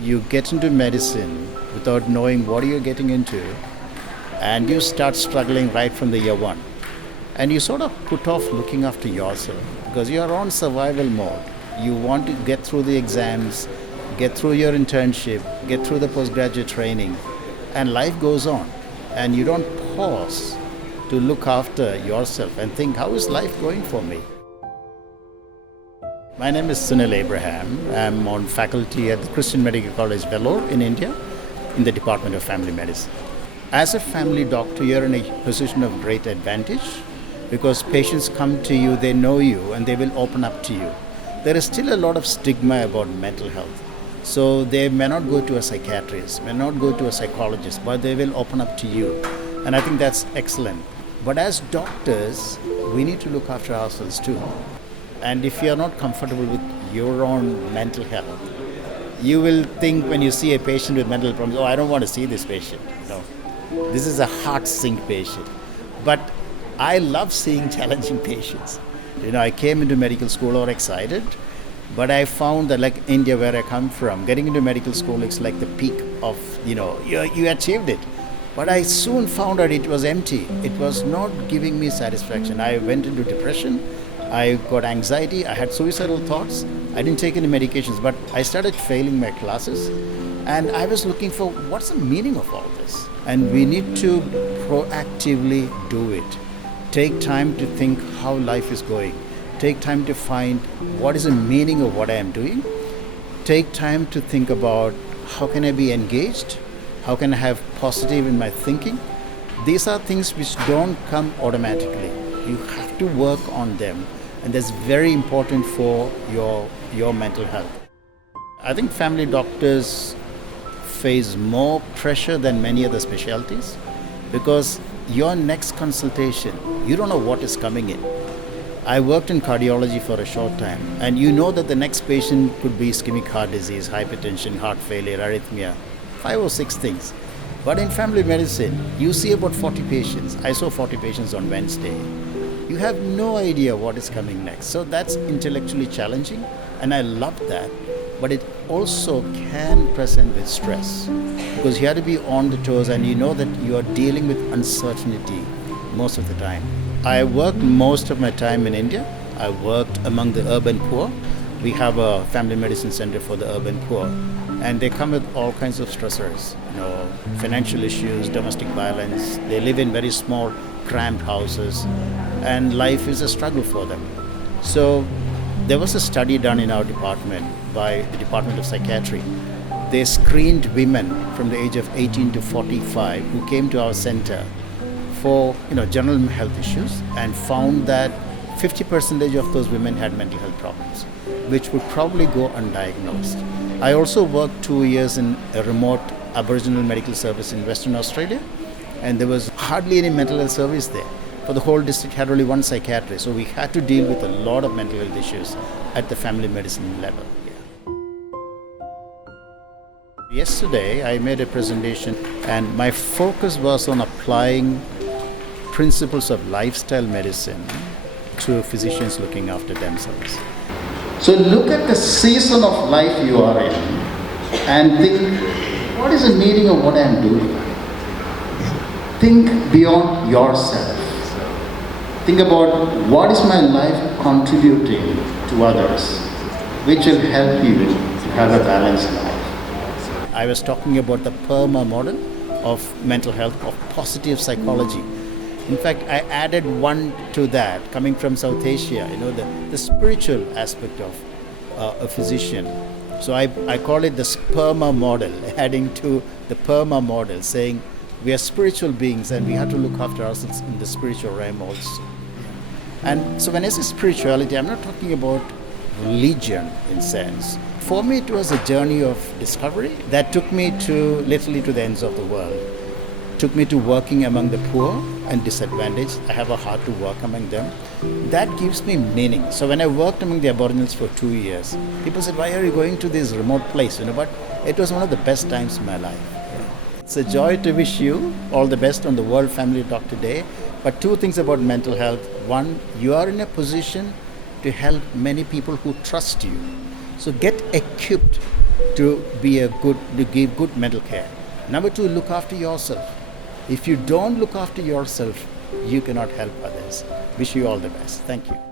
you get into medicine without knowing what you're getting into, and you start struggling right from the year one. And you sort of put off looking after yourself because you're on survival mode. You want to get through the exams, get through your internship, get through the postgraduate training, and life goes on. And you don't pause to look after yourself and think, how is life going for me? My name is Sunil Abraham. I'm on faculty at the Christian Medical College, Vellore in India, in the Department of Family Medicine. As a family doctor, you're in a position of great advantage because patients come to you, they know you, and they will open up to you. There is still a lot of stigma about mental health. So they may not go to a psychiatrist, may not go to a psychologist, but they will open up to you. And I think that's excellent. But as doctors, we need to look after ourselves too. And if you're not comfortable with your own mental health, you will think when you see a patient with mental problems, oh, I don't want to see this patient. No, this is a heart sink patient. But I love seeing challenging patients. I came into medical school all excited, but I found that like India, where I come from, getting into medical school is like the peak of, you achieved it. But I soon found out it was empty. It was not giving me satisfaction. I went into depression. I got anxiety. I had suicidal thoughts. I didn't take any medications, but I started failing my classes. And I was looking for what's the meaning of all this? And we need to proactively do it. Take time to think how life is going. Take time to find what is the meaning of what I am doing. Take time to think about how can I be engaged? How can I have positive in my thinking? These are things which don't come automatically. You have to work on them, and that's very important for your mental health. I think family doctors face more pressure than many other specialties because your next consultation, you don't know what is coming in. I worked in cardiology for a short time, and you know that the next patient could be ischemic heart disease, hypertension, heart failure, arrhythmia, 5 or 6 things. But in family medicine, you see about 40 patients. I saw 40 patients on Wednesday. You have no idea what is coming next. So that's intellectually challenging, and I love that. But it also can present with stress because you have to be on the toes, and you know that you are dealing with uncertainty most of the time. I worked most of my time in India. I worked among the urban poor. We have a family medicine center for the urban poor, and they come with all kinds of stressors, financial issues, domestic violence. They live in very small, cramped houses, and life is a struggle for them. So there was a study done in our department by the Department of Psychiatry. They screened women from the age of 18 to 45 who came to our center for general health issues, and found that 50% of those women had mental health problems, which would probably go undiagnosed. I also worked 2 years in a remote Aboriginal medical service in Western Australia, and there was hardly any mental health service there. For the whole district had only one psychiatrist, so we had to deal with a lot of mental health issues at the family medicine level. Yesterday I made a presentation, and my focus was on applying principles of lifestyle medicine to physicians looking after themselves. So look at the season of life you are in and think, what is the meaning of what I am doing? Think beyond yourself. Think about what is my life contributing to others, which will help you to have a balanced life. I was talking about the PERMA model of mental health, of positive psychology. In fact, I added one to that, coming from South Asia, the spiritual aspect of a physician. So I call it the SPERMA model, adding to the PERMA model, saying we are spiritual beings and we have to look after ourselves in the spiritual realm also. And so when I say spirituality, I'm not talking about religion in sense. For me, it was a journey of discovery that took me literally to the ends of the world. Took me to working among the poor and disadvantaged. I have a heart to work among them. That gives me meaning. So when I worked among the Aboriginals for 2 years, people said, why are you going to this remote place? But it was one of the best times in my life. It's a joy to wish you all the best on the World Family Doctor Day. But 2 things about mental health. One, you are in a position to help many people who trust you. So get equipped to give good mental care. Number two, look after yourself. If you don't look after yourself, you cannot help others. Wish you all the best. Thank you.